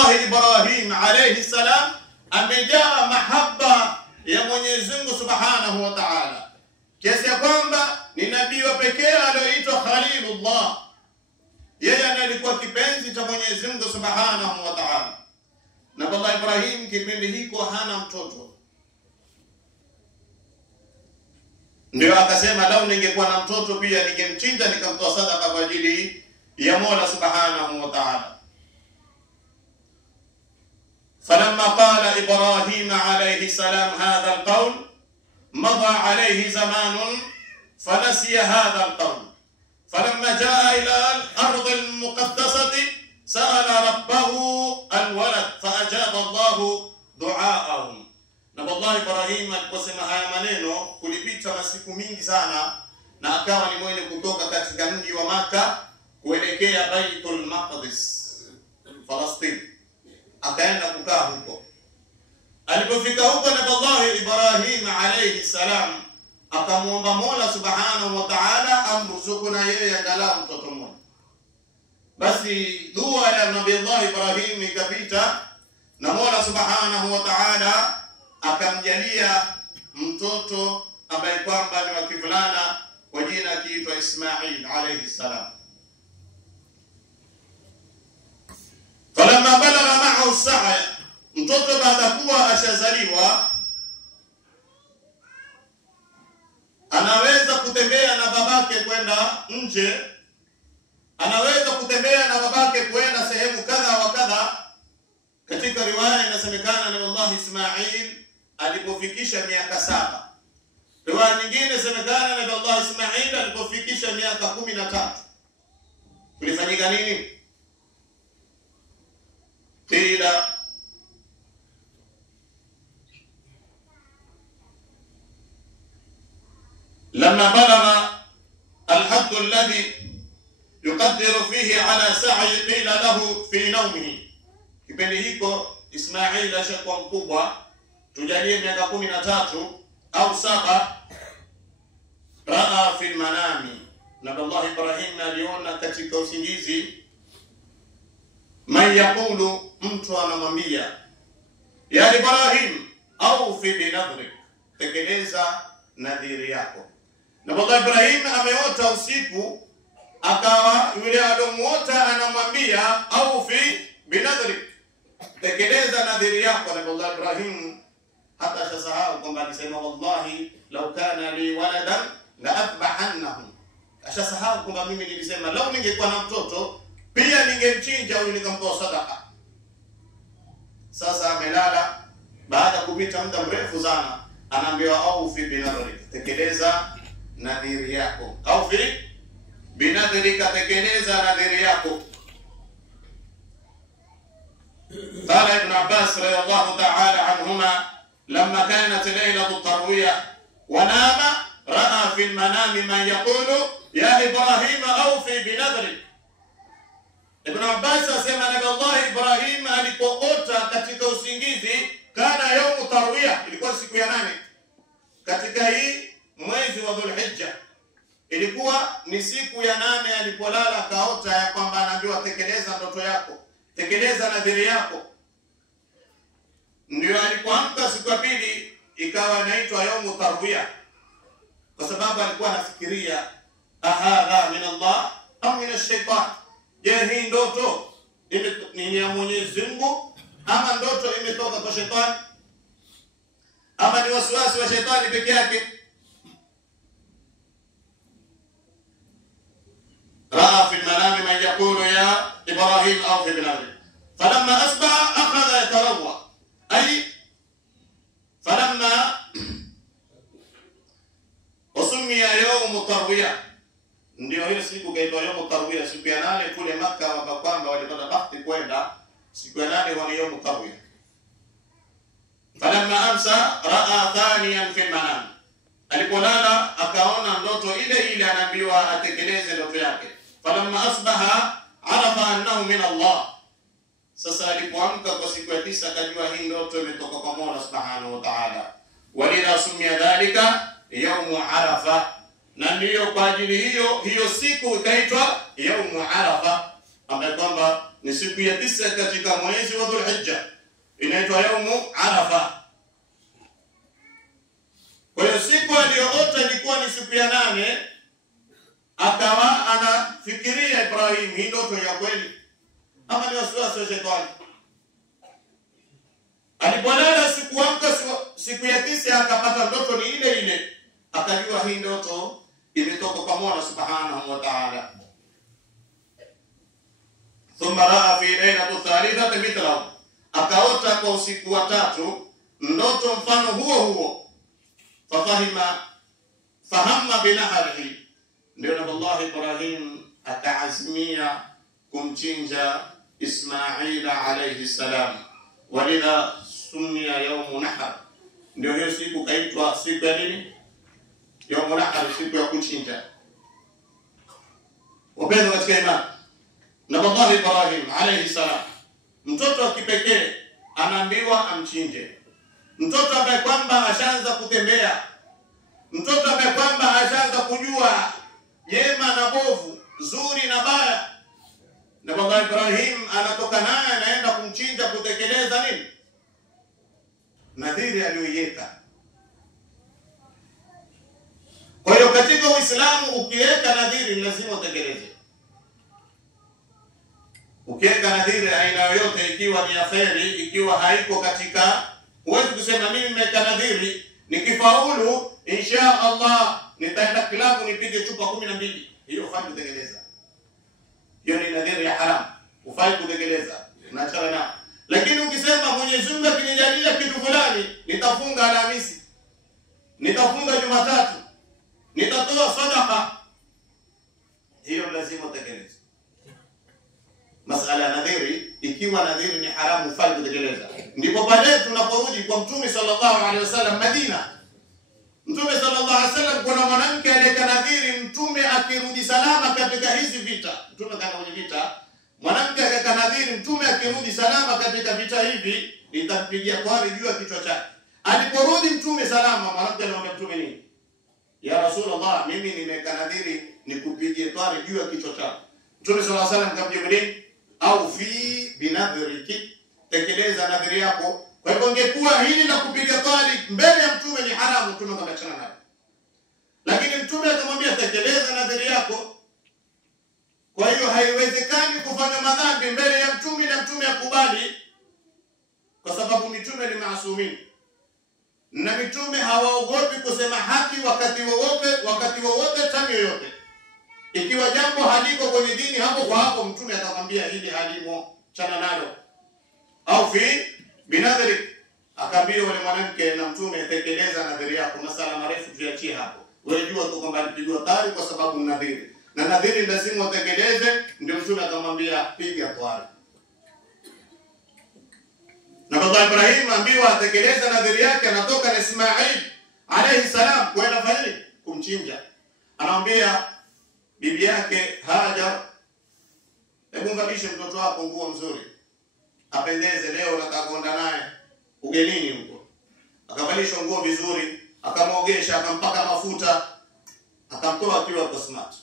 Allah Ibrahim alayhi salam amejaa mahaba ya Mwenyezi Mungu Subhanahu wa Ta'ala, kiasi ya kwamba ni nabii wa pekee aliyoitwa Khalilullah. Yeye alikuwa kipenzi cha Mwenyezi Mungu Subhanahu wa Ta'ala. Na Allah Ibrahim kipindi hiko hana mtoto, ndio akasema lau ningekuwa na mtoto pia ningemchinja nikamtoa sadaka kwa ajili ya Mola Subhanahu wa Ta'ala. فلما قال إبراهيم عليه السلام هذا القول مضى عليه زمان فنسي هذا القول، فلما جاء إلى الأرض المقدسة سأل ربه الولد فأجاب الله دعاءهم. Na Allah Ibrahim aliposema haya maneno kulipita masiku mingi sana, na akawa ni mwenye kutoka katika mji wa Maka kuelekea Baitul Maqdis Palestina, akaenda kukaa huko. Alipofika huko na Allah Ibrahim alayhi salam akamuomba Mola Subhanahu wa Ta'ala amruzuku na yeye angalau mtoto mmoja. Basi dua ya Nabii Allah Ibrahim ikapita na Mola Subhanahu wa Ta'ala akamjalia mtoto ambaye kwamba ni wa kivulana kwa jina kiitwa Ismail alayhi salam. Falamma balagha ma'ahu as-sa'y, mtoto baada kuwa ashazaliwa anaweza kutembea na babake kwenda nje, anaweza kutembea na babake kwenda sehemu kadha wa kadha. Katika riwaya inasemekana na Allah Ismail alipofikisha miaka 7. Riwaya nyingine inasemekana na Allah Ismail alipofikisha miaka 13. Kulifanyika nini? Qila لما بلغ الحد الذي يقدر فيه على سعي قيل له في نومه. Kipindi hiko Ismail ashakuwa mkubwa, tujalie miaka 13 au 7. Raa fi manami, na Allah Ibrahim aliona katika usingizi, man yaqulu, mtu anamwambia, ya Ibrahim au fi binadhrik, tekeleza nadhiri yako. Na Allah Ibrahim ameota usiku, akawa yule alomuota anamwambia au fi binadhrik, tekeleza nadhiri yako. Na Allah Ibrahim hata ashasahau kwamba alisema wallahi law kana li waladan la athbahannahu. Ashasahau kwamba mimi nilisema lau ningekuwa na mtoto pia ningemchinja au nikamtoa sadaka. Sasa amelala, baada kupita muda mrefu sana anaambiwa au fi binadhrik, tekeleza nadhiri yako. Au fi binadhrika, tekeleza nadhiri yako. قال ابن عباس رضي الله تعالى عنهما لما كانت ليلة التروية ونام رأى في المنام من يقول يا إبراهيم أوفي بنذرك. Ibn Abbas asema Nabii Allah Ibrahim alipoota katika usingizi, kana yaumu tarwiya, ilikuwa siku ya 8 katika hii mwezi wa Dhulhijja, ilikuwa ni siku ya 8 alipolala akaota ya kwamba anaambiwa tekeleza ndoto yako, tekeleza nadhiri yako. Ndio alipoamka siku ya pili ikawa inaitwa yaumu tarwiya, kwa sababu alikuwa anafikiria ahadha min Allah au min ash-shaytan. Je, hii ndoto ni ya Mwenyezi Mungu ama ndoto imetoka kwa shetani, ama ni waswasi wa shetani peke yake? Raa fi manami man yaqulu ya Ibrahim au fi binadhrik. Falamma asbaha akhadha yatarawwa, ay falamma usmiya yawm tarwiya, ndio hiyo siku kaitwa yawm tarwiya, siku ya 8 kule Makkah, wakakwamba walipata bahati kwenda siku ya 8 wa yawm tarwiya. Falamma amsa raa thaniyan fi manam, alipolala akaona ndoto ile ile, anaambiwa atekeleze ndoto yake. Falamma asbaha arafa annahu min Allah, sasa alipoamka kwa siku ya 9 akajua hii ndoto imetoka kwa Mola Subhanahu wa Ta'ala. Walidha sumia dhalika yawm Arafa, na ndio kwa ajili hiyo siku ikaitwa yawm Arafa, ambayo kwamba ni siku ya 9 katika mwezi wa Dhulhijja, inaitwa yaumu Arafa. Kwa hiyo siku aliyoota ilikuwa ni siku ya 8, akawa anafikiria Ibrahim, hii ndoto ya kweli ama ni wasiwasi wa shetani? Alipolala siku ya 9 akapata ndoto ni ile ile, akajua hii ndoto imetoka kwa Mola Subhanahu wa Ta'ala. Thumma raa fi lailati thalithati mithlahu, akaota kwa usiku wa 3 ndoto mfano huo. Fahamma binaharihi, ndio Nabii Ibrahim akaazimia kumchinja Ismail alayhi salam. Walidha sumia yaumu nahar, ndio hiyo siku kaitwa siku ya nini? Yaumu nahar, siku ya kuchinja. Wapendwa katika imani, Nabii Ibrahim alayhi salam, mtoto wa kipekee anaambiwa amchinje. Mtoto ambaye kwamba ashaanza kutembea, mtoto ambaye kwamba ashaanza kujua jema na bovu, zuri na baya, Nabii Ibrahim anatoka naye anaenda kumchinja, kutekeleza nini? Nadhiri aliyoiweka. Kwa hiyo katika Uislamu ukiweka nadhiri lazima utekeleze. Ukiweka nadhiri aina yoyote, ikiwa ni aferi, ikiwa haiko katika, huwezi kusema mimi nimeweka nadhiri nikifaulu insha Allah nitaenda klabu nipige chupa 12. Hiyo hufai kutekeleza. Hiyo ni nadhiri ya haram, hufai kutekeleza, unaachana na. Lakini ukisema Mwenyezi Mungu akinijalia kitu fulani, nitafunga Alhamisi, nitafunga Jumatatu, nitatoa sadaqa, hiyo lazima utekeleze. Masala nadhiri, ikiwa nadhiri ni haramu hufai kutekeleza. Ndipo pale tunaporudi kwa Mtume sallallahu alaihi wasallam Madina. Mtume sallallahu alaihi wasallam, kuna mwanamke aliyeka nadhiri, Mtume akirudi salama katika hizi vita, Mtume kana kwenye vita, mwanamke akaweka nadhiri, Mtume akirudi salama katika vita hivi nitampigia kwari juu ya kichwa chake. Aliporudi Mtume salama, mwanamke alimwambia Mtume nini? Ya Rasulullah, mimi nimeweka nadhiri nikupigie kwari juu ya kichwa chako. Mtume sallallahu alaihi wasallam akamjibu nini? Au fi binadhriki, tekeleza nadhiri yako. Kwa hivyo ingekuwa hili la kupiga kwari mbele ya Mtume ni haramu, Mtume akachana nayo. Lakini Mtume akamwambia tekeleza nadhiri yako. Kwa hiyo haiwezekani kufanya madhambi mbele ya Mtume na Mtume akubali, kwa sababu mitume ni maasumini. Na mitume hawaogopi kusema haki wakati wowote time yoyote. Ikiwa jambo haliko kwenye dini, hapo kwa hapo Mtume atakwambia hili halimo, chana nalo. Au fi binadhri, akaambia wale mwanamke na Mtume tekeleza nadhiri yako. Masala marefu tuachie hapo. Wewe jua tu kwamba alipigwa tari kwa sababu nadhiri. Na nadhiri lazima utekeleze, ndio Mtume akamwambia piga kwari. Na Nabii Ibrahim ambiwa atekeleza nadhiri yake, anatoka na Ismail alayhi salam kwenda fanya kumchinja. Anamwambia bibi yake Hajar, hebu mvalishe mtoto wako nguo nzuri, apendeze, leo nataka kwenda naye ugenini huko. Akavalishwa nguo vizuri, akamwogesha, akampaka mafuta, akamtoa akiwa kwa smart.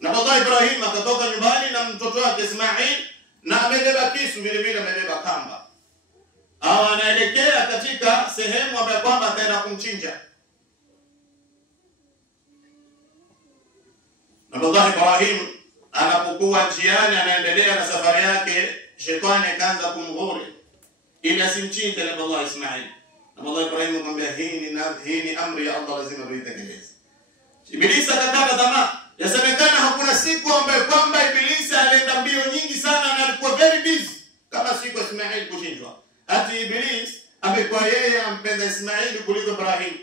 Na Nabii Ibrahim akatoka nyumbani na mtoto wake Ismail, na amebeba kisu, vile vile amebeba kamba. Anaelekea katika sehemu ambayo kwamba ataenda kumchinja. Nabii Ibrahim anapokuwa njiani anaendelea na safari yake, shetani akaanza kumghuri ili asimchinje Nabii Ismail. Nabii Ibrahim akamwambia hii ni amri ya Allah, lazima tuitekeleze. Ibilisi akakata tamaa. Yasemekana hakuna siku ambayo kwamba Ibilisi alienda mbio nyingi sana na alikuwa very busy kama siku ya Ismail kuchinjwa. Hata Ibilisi amekuwa yeye ampenda Ismail kuliko Ibrahim.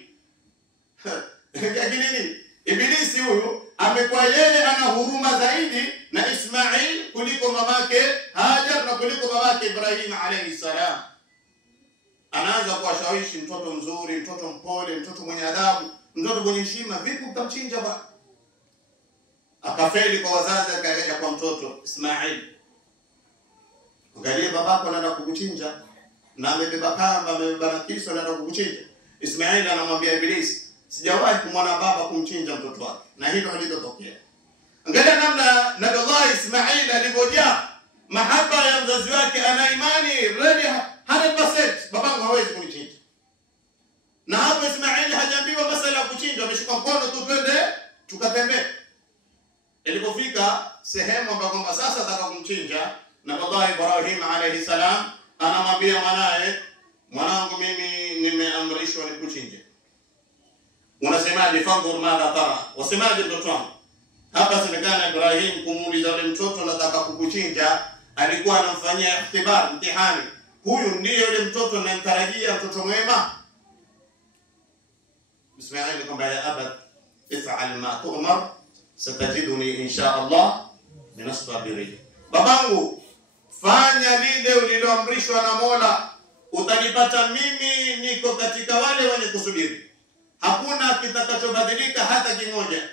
Lakini nini? Ibilisi huyu amekuwa yeye ana huruma zaidi na Ismail kuliko mamake Hajar na kuliko mamake Ibrahim alayhi salam. Anaanza kuwashawishi mtoto mzuri, mtoto mpole, mtoto mwenye adabu, mtoto mwenye heshima, vipi utamchinja bwana? Akafeli kwa wazazi, akaja kwa mtoto Ismail. Angalia babako anaenda kukuchinja na amebeba kamba, amebeba na kisu, anaenda kukuchinja. Ismail anamwambia Ibilisi, sijawahi kumwona baba kumchinja mtoto wake, na hilo halitotokea. Angalia namna Nabii Ismail alivyojaa mahaba ya mzazi wake, ana imani ready 100%, babangu hawezi kunichinja. Na hapo Ismail hajaambiwa masala ya kuchinja, ameshuka mkono tu, twende tukatembee. Ilipofika sehemu ambapo kwamba sasa nataka kumchinja, na baba Ibrahim alayhi salam anamwambia mwanae, mwanangu, mimi nimeamrishwa nikuchinje. Unasemaje? Fangur madha tara, wasemaje mtoto wangu? Hapa semekana Ibrahim kumuuliza yule mtoto, nataka kukuchinja, alikuwa anamfanyia ikhtibar, mtihani. Huyu ndiye yule mtoto ninamtarajia, mtoto mwema? Ismail kwamba ya abad if'al ma tu'mar satajiduni insha Allah min as-sabirin. Babangu, fanya lile uliloamrishwa na Mola, utanipata mimi niko katika wale wenye kusubiri. Hakuna kitakachobadilika hata kimoja.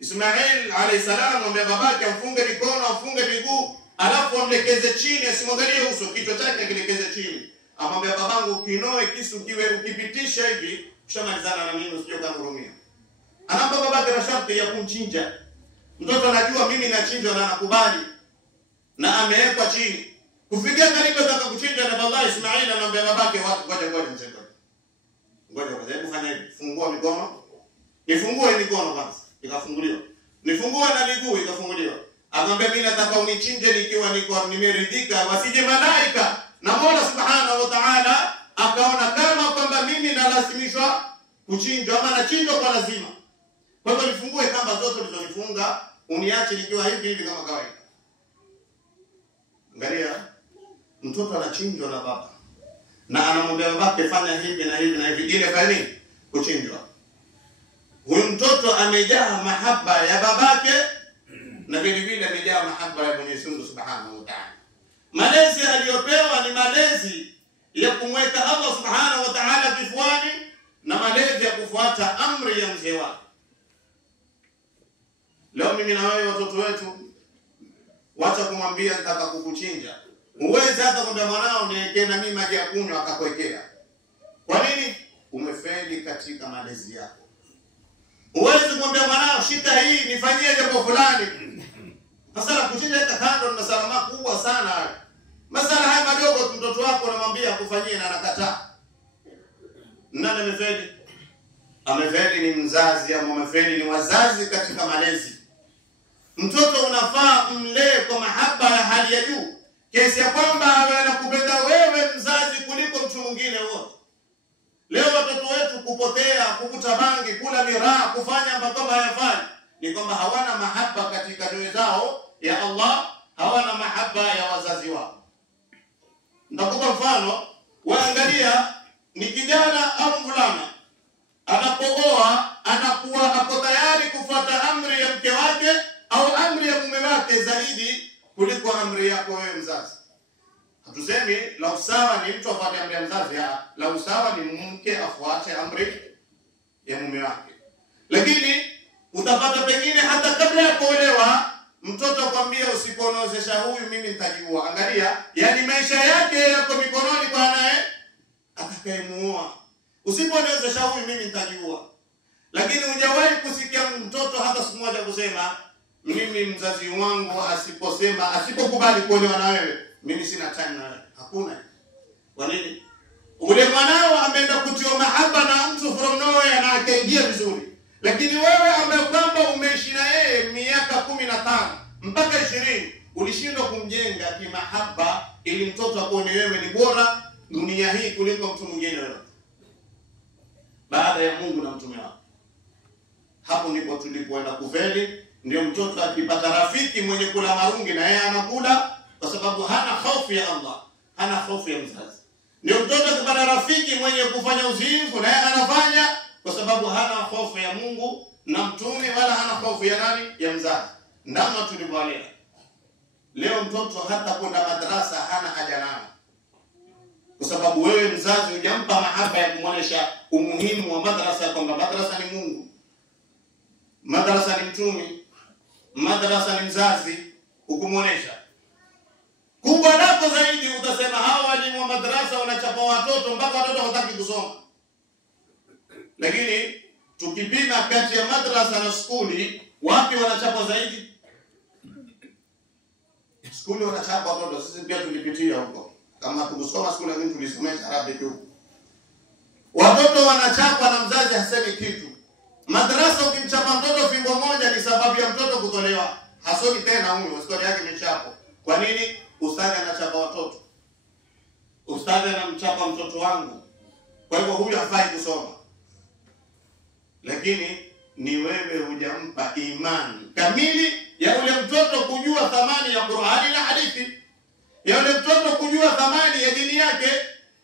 Ismail alayhi salam amwambia babake amfunge mikono, amfunge miguu, alafu amlekeze chini, asimwangalie uso, kichwa chake kilekeze chini. Amwambia babangu, kinoe kisu kiwe ukipitisha hivi, ushamalizana na mimi, usije kanihurumia. Anampa babake masharti ya kumchinja. Mtoto anajua mimi nachinjwa na nakubali, na amewekwa chini. Kufikia karibu nataka kuchinja, na baba Ismail anamwambia babake, ngoja mzee, ngoja hebu fanya hivi, fungua mikono, nifungue mikono kwanza. Ikafunguliwa. Nifungue na miguu, ikafunguliwa. Akamwambia, mimi nataka unichinje nikiwa nimeridhika, wasije malaika. Na Mola Subhanahu wa Ta'ala akaona kama kwamba mimi nalazimishwa kuchinjwa, ama nachinjwa kwa lazima. Kwa hivyo nifungue kamba zote ulizonifunga, uniache nikiwa hivi kama kawaida. Angalia, mtoto anachinjwa na baba, na anamwambia babake, fanya hivi na hivi na hivi, ile fanya nini? Kuchinjwa. Huyu mtoto amejaa mahaba ya babake, na vile vile amejaa mahaba ya Mwenyezi Mungu Subhanahu wa Ta'ala. Malezi aliyopewa ni malezi ya kumweka Allah Subhanahu wa Ta'ala kifuani, na malezi ya kufuata amri ya mzee wake. Leo mimi na wewe watoto wetu, wacha kumwambia nataka kukuchinja. Uweze hata kumwambia mwanao niwekee na mimi maji ya kunywa, akakuwekea. Kwa nini? Umefeli katika malezi yako. Uweze kumwambia mwanao, shika hii nifanyie jambo fulani. Masala kuchinja kando na salama kubwa sana. Masala haya madogo mtoto wako unamwambia kufanyie na anakataa. Nani amefeli? Amefeli ni mzazi, ama amefeli ni wazazi katika malezi. Mtoto unafaa mlee kwa mahaba ya hali ya juu, kiasi ya kwamba anakupenda wewe mzazi kuliko mtu mwingine wote. Leo watoto wetu kupotea, kuvuta bangi, kula miraa, kufanya mambo hayafai, ni kwamba hawana mahaba katika nyoyo zao ya Allah, hawana mahaba ya wazazi wao. Ndakupa mfano, waangalia ni kijana au mvulana anapooa, anakuwa ako tayari kufuata amri ya mke wake au amri ya mume wake zaidi kuliko amri yako wewe mzazi. Hatusemi la usawa ni mtu afuate amri ya mzazi, la usawa ni mke afuate amri ya mume wake. Lakini utapata pengine hata kabla ya kuolewa mtoto akwambia, usiponozesha huyu mimi nitajiua. Angalia, yani maisha yake yako mikononi kwa naye atakayemuoa. Usiponozesha huyu mimi nitajiua. Lakini hujawahi kusikia mtoto hata siku moja kusema, mimi mzazi wangu asipokubali kuolewa na wewe, mimi sina time na wewe. Hakuna. Kwa nini? Ule mwanao ameenda kutiwa mahaba na mtu from nowhere na akaingia vizuri. Lakini wewe ambaye kwamba umeishi na yeye miaka 15 mpaka 20, ulishindwa kumjenga kimahaba ili mtoto akuone wewe ni bora dunia hii kuliko mtu mwingine wewe, baada ya Mungu na mtume wake. Hapo ndipo tulipoenda kufeli. Ndio mtoto akipata rafiki mwenye kula marungi na yeye anakula, kwa sababu hana hofu ya Allah, hana hofu ya mzazi. Ndio mtoto akipata rafiki mwenye kufanya uzinifu na yeye anafanya, kwa sababu hana hofu ya Mungu na mtume, wala hana hofu ya nani? Ya mzazi. Ndama tulivyoalea. Leo mtoto hata kwenda madrasa hana haja nayo, kwa sababu wewe mzazi hujampa mahaba ya kumwonyesha umuhimu wa madrasa, kwamba madrasa ni Mungu, madrasa ni mtume, madrasa ni mzazi, ukumuonesha. Kubwa lako zaidi utasema hawa walimu wa madrasa wanachapa watoto mpaka watoto hawataki kusoma. Lakini tukipima kati ya madrasa na skuli, wapi wanachapa zaidi? Skuli wanachapa watoto, sisi pia tulipitia huko. Kama tukusoma skuli lakini tulisomesha Arabic huko. Watoto wanachapa na mzazi hasemi kitu. Madrasa ukimchapa mtoto fimbo moja ni sababu ya mtoto kutolewa. Hasomi tena huyo, historia yake imechapo. Kwa nini? Ustadhi anachapa watoto. Ustadhi anamchapa mtoto wangu. Kwa hivyo huyu hafai kusoma. Lakini ni wewe hujampa imani kamili ya ule mtoto kujua thamani ya Qur'ani na hadithi. Ya ule mtoto kujua thamani ya dini yake.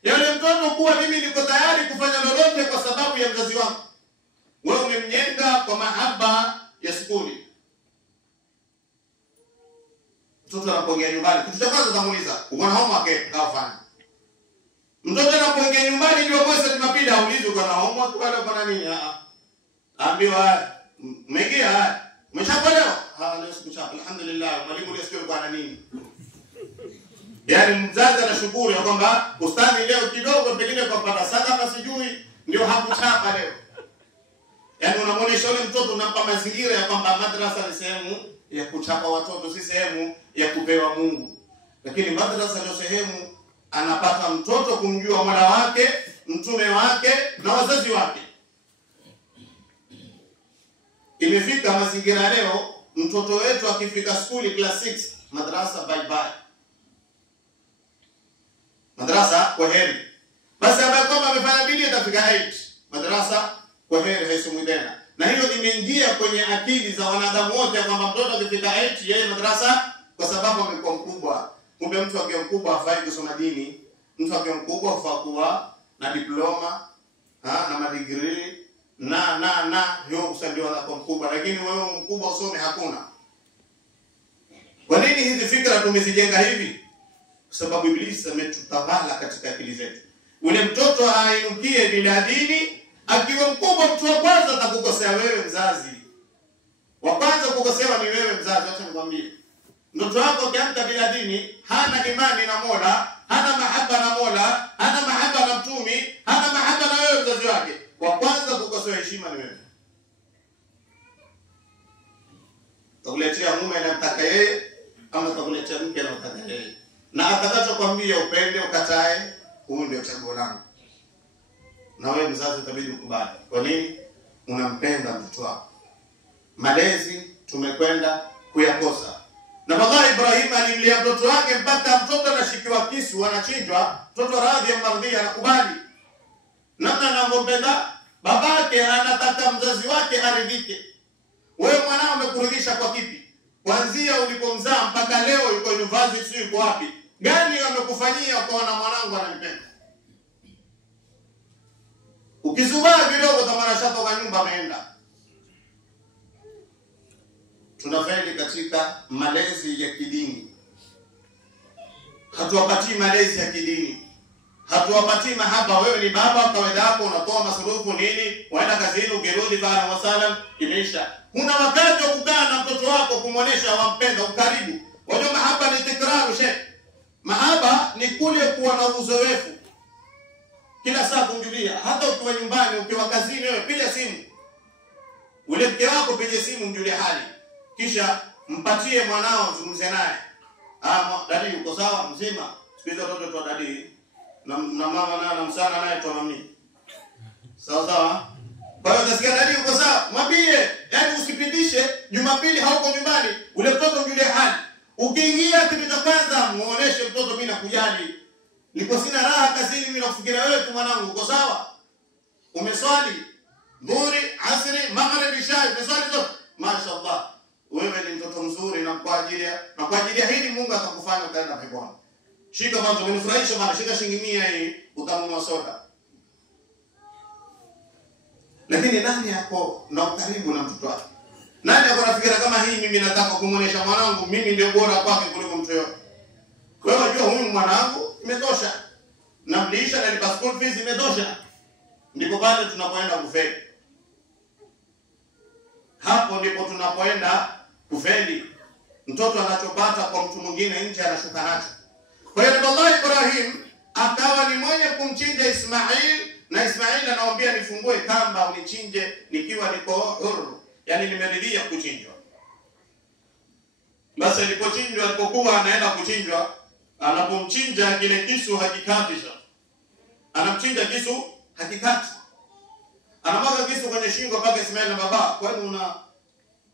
Ya ule mtoto kuwa mimi niko tayari kufanya lolote kwa sababu ya mzazi wangu. Wewe umemjenga kwa mahaba ya skuli. Mtoto anapoingia nyumbani, kitu cha kwanza utamuuliza, uko na homework kafanya? Mtoto anapoingia nyumbani ndio mwezi Jumapili aulize uko na homework wala uko na nini? Ambiwa umeingia, umeshapelewa? Leo sikuchapa. Alhamdulillah, mwalimu leo sikio uko na nini? Yaani mzazi anashukuru kwamba ustadhi leo kidogo pengine kwa pata sadaka sijui ndio hakuchapa leo. Yaani unamuonesha yule mtoto, unampa mazingira ya kwamba madrasa ni sehemu ya kuchapa watoto, si sehemu ya kupewa Mungu. Lakini madrasa ndio sehemu anapata mtoto kumjua Mola wake, mtume wake na wazazi wake. Imefika mazingira leo, mtoto wetu akifika skuli class 6, madrasa bye bye. Madrasa kwa heri. Basi ambaye kwamba amefanya bidii atafika 8, madrasa kwa heri haisomwi tena. Na hiyo imeingia kwenye akili za wanadamu wote kwamba mtoto akifika 8 yeye madrasa kwa sababu amekuwa mkubwa. Kumbe mtu akiwa mkubwa hafai kusoma dini. Mtu akiwa mkubwa hafai kuwa na diploma, na madegree na hiyo usandiwa kwa mkubwa, lakini wewe mkubwa usome hakuna. Kwa nini hizi fikra tumezijenga hivi? Kwa sababu Ibilisi ametutawala katika akili zetu. Ule mtoto ainukie bila dini, akiwa mkubwa mtu wa kwanza atakukosea wewe mzazi. Wa kwanza kukosewa ni wewe mzazi, acha nikwambie. Mtoto wako kiamka bila dini, hana imani na Mola, hana mahaba na Mola, hana mahaba na mtumi, hana mahaba na wewe mzazi wake. Wa kwanza kukosewa heshima ni wewe. Takuletea mume anamtaka yeye ama takuletea mke anamtaka yeye. Na atakachokwambia upende ukatae, huyu ndio chaguo langu. Na wewe mzazi utabidi ukubali. Kwa nini? Unampenda mtoto wako. Malezi tumekwenda kuyakosa. Na baba Ibrahim alimlea mtoto wake mpaka mtoto anashikiwa kisu, anachinjwa, mtoto radhi ya mardhi anakubali. Namna anavyompenda babake, anataka mzazi wake aridhike. Wewe mwanao umekuridhisha kwa kipi? Kuanzia ulipomzaa mpaka leo yuko university, yuko wapi? Gani amekufanyia kwa na mwanangu ananipenda? Ukizubaa kidogo tamana shatoka nyumba ameenda. Tunafeli katika malezi ya kidini. Hatuwapatii malezi ya kidini. Hatuwapatii mahaba. Wewe ni baba, kawaida yako unatoa masurufu nini, waenda kazini, ukirudi bana wasalam, imeisha. Kuna wakati wa kukaa na mtoto wako kumuonesha wampenda, ukaribu. Wajua mahaba ni tikraru sheikh. Mahaba ni kule kuwa na uzoefu. Kila saa kumjulia, hata ukiwa nyumbani, ukiwa kazini, wewe piga simu. Ule mke wako piga simu mjulie hali. Kisha mpatie mwanao zungumze naye. Dadi uko sawa mzima? Siku hizo watoto tu dadi na mama naye anamsana naye tu mami. Sawa sawa? Kwa hiyo utasikia dadi uko sawa? Mwambie, yaani usipindishe Jumapili hauko nyumbani, ule mtoto mjulie hali. Ukiingia kitu cha kwanza muoneshe mtoto mimi nakujali. Niko sina raha kazini, mimi nakufikiria wewe tu mwanangu, uko sawa? Umeswali dhuhuri, asri, maghrib, isha, umeswali zote? Mashaallah. Wewe ni mtoto mzuri na kwa ajili ya hili Mungu atakufanya utaenda peponi. Shika mwanzo umenifurahisha bana, shika shilingi 100 hii utanunua soda. Lakini nani yako na ukaribu na mtoto wake? Nani yako nafikira kama hii mimi nataka kumuonesha mwanangu mimi ndio bora kwake kuliko mtu yote? Wewe unajua huyu mwanangu imetosha. Namlisha na lipa school fees imetosha. Ndipo pale tunapoenda kufeli. Hapo ndipo tunapoenda kufeli. Mtoto anachopata kwa mtu mwingine nje anashuka nacho. Kwa hiyo Allah Ibrahim akawa ni mwenye kumchinja Ismail, na Ismail anawaambia nifungue kamba unichinje nikiwa niko huru. Yaani nimeridhia kuchinjwa. Basi alipochinjwa, alipokuwa anaenda kuchinjwa, anapomchinja kile kisu hakikatisha. Anamchinja kisu hakikati. Anamwaga kisu kwenye shingo mpaka Ismail na baba, kwani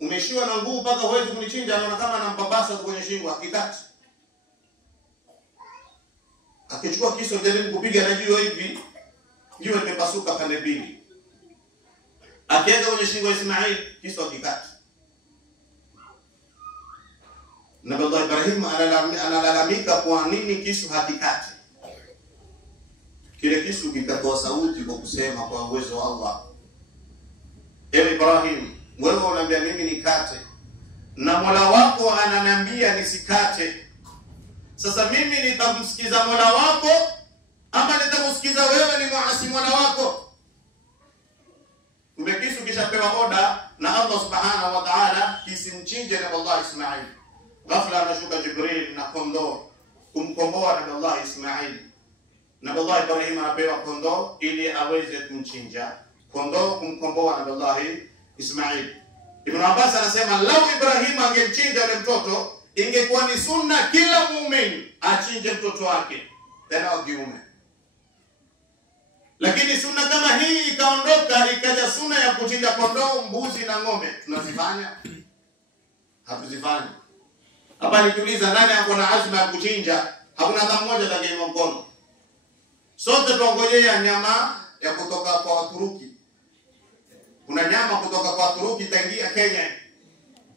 umeshiwa na nguvu mpaka huwezi kunichinja? Anaona kama anampapasa kwenye shingo hakikati. Akichukua kisu jaribu kupiga na jiwe hivi, jiwe limepasuka pande mbili. Akienda kwenye shingo ya Ismail, kisu hakikati. Nabii Allah Ibrahim analalamika kwa nini kisu hakikati. Kile kisu kikatoa sauti kwa kusema kwa uwezo wa Allah, ewe Ibrahim, wewe unaniambia mimi nikate na Mola wako ananiambia nisikate. Sasa mimi nitamsikiza Mola wako ama nitakusikiza wewe ni muasi Mola wako? Kisu kishapewa oda na Allah Subhanahu wa Ta'ala kisimchinje na Allah Ismail. Ghafla anashuka Jibril na kondoo kumkomboa na Allah Ismail. Na Allah Ibrahim anapewa kondoo ili aweze kumchinja. Kondoo kumkomboa na Allah Ismail. Ibn Abbas anasema lau Ibrahim angemchinja yule mtoto, ingekuwa ni sunna kila muumini achinje mtoto wake tena wa kiume. Lakini sunna kama hii ikaondoka, ikaja sunna ya kuchinja kondoo, mbuzi na ng'ombe. Tunazifanya? Hatuzifanyi. Hapa nikiuliza nani ako na azma ya kuchinja, hakuna hata mmoja atakayeinua mkono. Sote tuongojea nyama ya kutoka kwa Waturuki. Kuna nyama kutoka kwa Waturuki itaingia Kenya.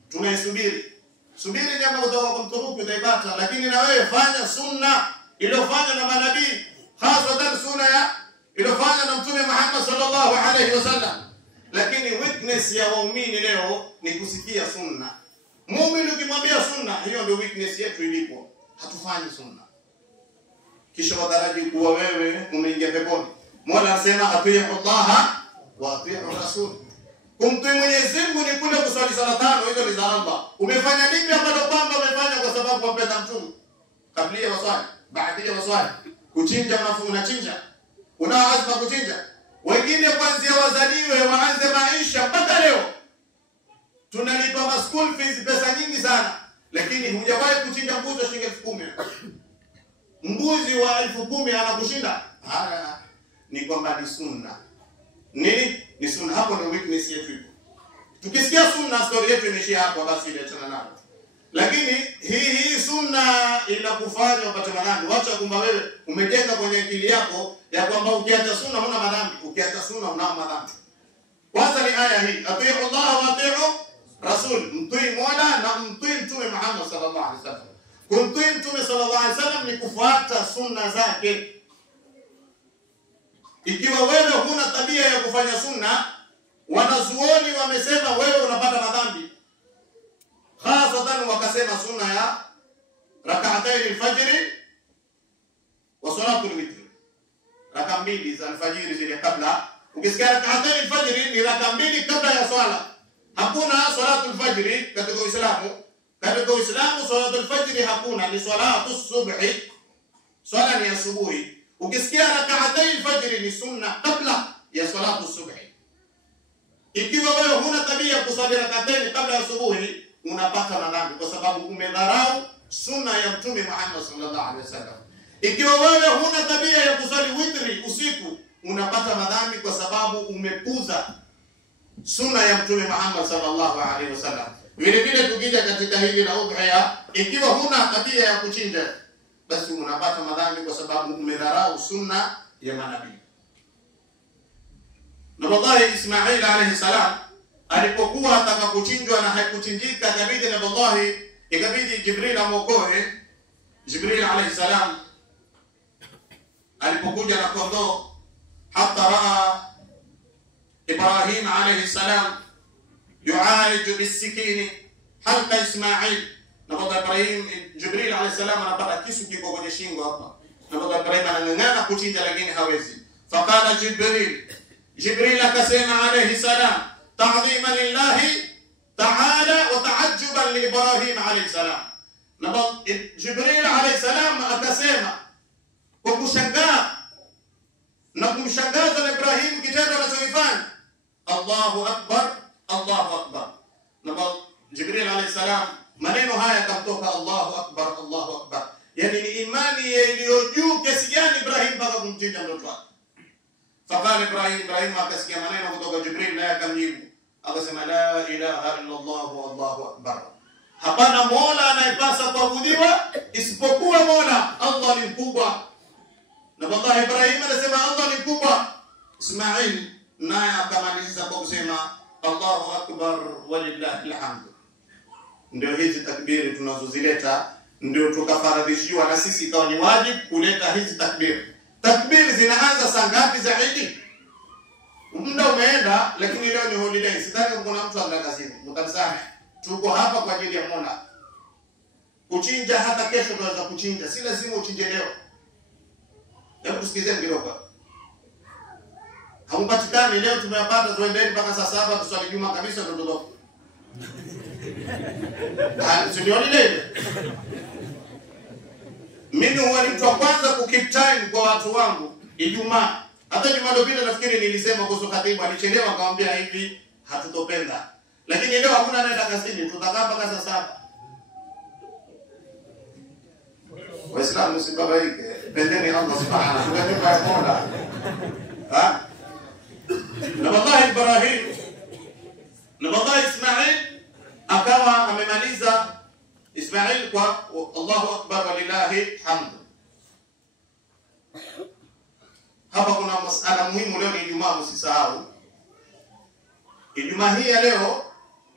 Tunaisubiri. Subiri nyama kutoka kwa Mturuki utaipata, lakini na wewe fanya sunna iliyofanywa na manabii, hasa sunna ya iliyofanywa na Mtume Muhammad sallallahu alaihi wasallam. Lakini weakness ya waumini leo ni kusikia sunna. Muumini ukimwambia sunna, hiyo ndio weakness yetu ilipo. Hatufanyi sunna. Kisha wataraji kuwa wewe umeingia peponi. Mola anasema atii Allah wa atii Rasul. Kumtii Mwenyezi Mungu ni kule kuswali sala tano, hizo ni za Allah. Umefanya nini ambalo kwamba umefanya kwa sababu wampenda Mtume? Kabla waswali, baada ya waswali, kuchinja unachinja. Una azma kuchinja. Wengine kwanza wazaliwe waanze maisha mpaka leo tunalipa school fees pesa nyingi sana, lakini hujawahi kuchinja mbuzi wa shilingi 10,000. Mbuzi wa 10,000 anakushinda? Haya, ni kwamba ni sunna. Nini? Ni sunna. Hapo ndio weakness yetu. Tukisikia sunna, story yetu imeishia hapo, basi ile tena nalo. Lakini hii sunna inakufanya upate madhambi. Wacha kwamba wewe umejenga kwenye akili yako ya kwamba ukiacha sunna huna madhambi, ukiacha sunna una madhambi. Kwanza ni aya hii, atii Allah wa atii Rasul, mtii Mola na mtii Mtume Muhammad sallallahu alaihi wasallam. Kumtii Mtume sallallahu alaihi wasallam ni kufuata sunna zake. Ikiwa wewe huna tabia ya kufanya sunna, wanazuoni wamesema wewe unapata madhambi. Hasatan wakasema sunna ya rak'atayn al-fajr wa salatu al-witr. Raka mbili za alfajiri zile kabla. Ukisikia rak'atayn al-fajr ni raka mbili kabla ya swala. Hakuna salatu al-fajr katika Uislamu. Katika Uislamu salatu al-fajr hakuna, ni salatu subhi. Swala ni asubuhi. Ukisikia rak'atayn al-fajr ni sunna kabla ya salatu subhi. Ikiwa wewe huna tabia ya kusali rak'atayn kabla ya asubuhi, unapata madhambi kwa sababu umedharau sunna ya Mtume Muhammad sallallahu alaihi wasallam. Ikiwa wewe huna tabia ya kusali witri usiku, unapata madhambi kwa sababu umepuza sunna ya Mtume Muhammad sallallahu alaihi wasallam. Vile vile tukija katika hili la udhiya, ikiwa huna tabia ya kuchinja, basi unapata madhambi kwa sababu umedharau sunna ya manabii. Nabii Ismail alayhi salam alipokuwa ataka kuchinjwa na haikuchinjika, ikabidi Jibril amuokoe. Jibril alayhi salam alipokuja na kondoo, hata raa Ibrahim alayhi salam yu'alij bisikini halqa Ismail. Nabii Ibrahim, Jibril alayhi salam anapata kisu kiko kwenye shingo hapa. Nabii Ibrahim anang'ang'ana kuchinja lakini hawezi. Faqala Jibril akasema alayhi salam تعظيما لله تعالى وتعجبا لإبراهيم عليه السلام. Jibril alayhi salam akasema kwa kushangaa na kumshangaza Ibrahim kitendo anachofanya, Allahu akbar, Allahu akbar. Jibril alayhi salam maneno haya kumchinja mtoto wake. Faqala Ibrahim akasikia maneno kutoka Jibril naye akamjibu akasema la ilaha illa Allah wallahu akbar. Hapana mola anayepasa kuabudiwa isipokuwa Mola, Allah ni mkubwa. Na wallahi Ibrahim anasema Allah ni mkubwa. Ismail naye akamaliza kwa kusema Allahu akbar walillahil hamd. Ndio hizi takbiri tunazozileta ndio tukafaradhishiwa na sisi ikawa ni wajibu kuleta hizi takbiri. Takbiri zinaanza saa ngapi za Eid? Muda umeenda lakini leo ni holiday. Sidhani kuna mtu anaenda kazini. Mtamsamehe. Tuko hapa kwa ajili ya Mola. Kuchinja hata kesho tunaweza kuchinja. Si lazima uchinje leo. Hebu tusikizeni kidogo. Hampatikani leo tumeyapata tuendeni mpaka saa 7 tuswali Juma kabisa ndio tutoke. Sio holiday. Mimi huwa ni mtu wa kwanza kukeep time kwa watu wangu Ijumaa. Hata Jumaa iliyopita nafikiri nilisema kuhusu katibu alichelewa akamwambia hivi hatutopenda. Lakini leo hakuna anaenda kazini, tutakaa mpaka saa 7. Waislamu msibabaike. Pendeni Allah Subhanahu wa ta'ala. Ha? Na wallahi Ibrahim na wallahi Ismail akawa amemaliza Ismail kwa Allahu akbar walillahi hamd. Hapa kuna masuala muhimu leo ni Ijumaa, msisahau. Ijumaa hii ya leo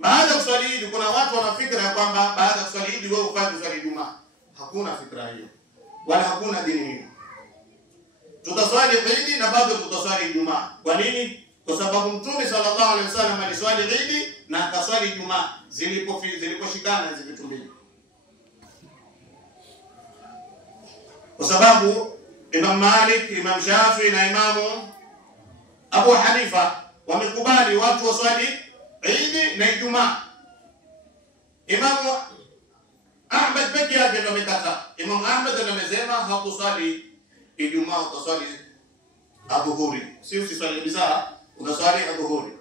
baada ya kuswali Eid kuna watu wanafikira ya kwamba baada ya kuswali Eid wewe ufanye kuswali Ijumaa. Hakuna fikra hiyo. Wala hakuna dini hiyo. Tutaswali Eid na bado tutaswali Ijumaa. Kwa nini? Kwa sababu Mtume sallallahu alaihi wasallam aliswali Eid na akaswali Ijumaa ziliposhikana hizo vitu mbili. Kwa sababu Imam Malik, Imam Shafi na Imam Abu Hanifa wamekubali watu waswali Eid na Ijumaa. Imam Ahmad peke yake ndo amekata. Imam Ahmad anasema hakuswali Ijumaa, utaswali adhuhuri. Si usiswali bisaa, utaswali adhuhuri.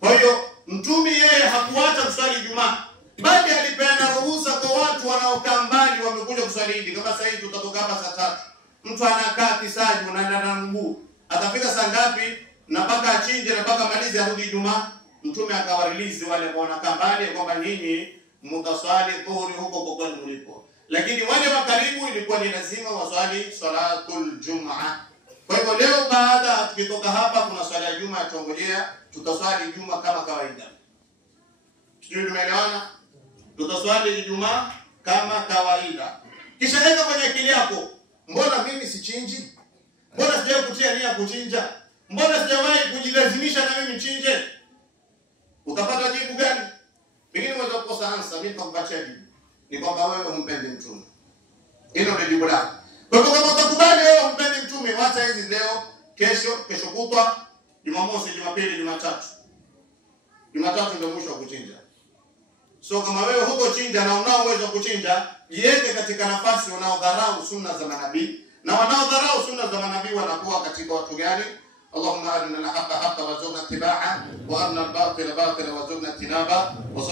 Kwa hiyo Mtume yeye hakuacha kuswali Ijumaa, bali alipeana ruhusa kwa watu wanaokaa mbali wamekuja kuswali Eid. Kama sasa hivi tutatoka hapa saa 3. Mtu anakaa Kisaju na mguu. Atafika saa ngapi na mpaka achinje na mpaka malize arudi Ijumaa. Mtume akawarelease wale wanakaa mbali kwamba nyinyi mtaswali dhuhuri huko kwa kwenu mlipo. Lakini wale wa karibu ilikuwa ni lazima waswali salatul Jumaa. Kwa hivyo leo baada tukitoka hapa kuna swala ya Jumaa tutangojea, tutaswali Jumaa kama kawaida. Sijui tumeelewana? Tutaswali Ijumaa kama kawaida. Kisha weka kwenye akili yako, mbona mimi sichinji? Mbona sijawahi kutia nia kuchinja? Mbona sijawahi kujilazimisha na mimi chinje? Utapata jibu gani? Pengine unaweza kukosa answer, mimi nitakupatia jibu. Ni kwamba wewe humpendi Mtume. Hilo ndio jibu lako. Kwa hivyo kama utakubali wewe humpendi Mtume, wacha hizi leo, kesho kutwa, Jumamosi, Jumapili, Jumatatu. Jumatatu ndio mwisho wa kuchinja. So kama wewe huko chinja na unao uwezo wa kuchinja, jiweke katika nafasi unaodharau sunna za manabii. Na wanaodharau sunna za manabii wanakuwa katika watu gani? Allahumma arina al-haqqa haqqan warzuqna ittiba'ahu wa arina al-batila batilan warzuqna ijtinaba.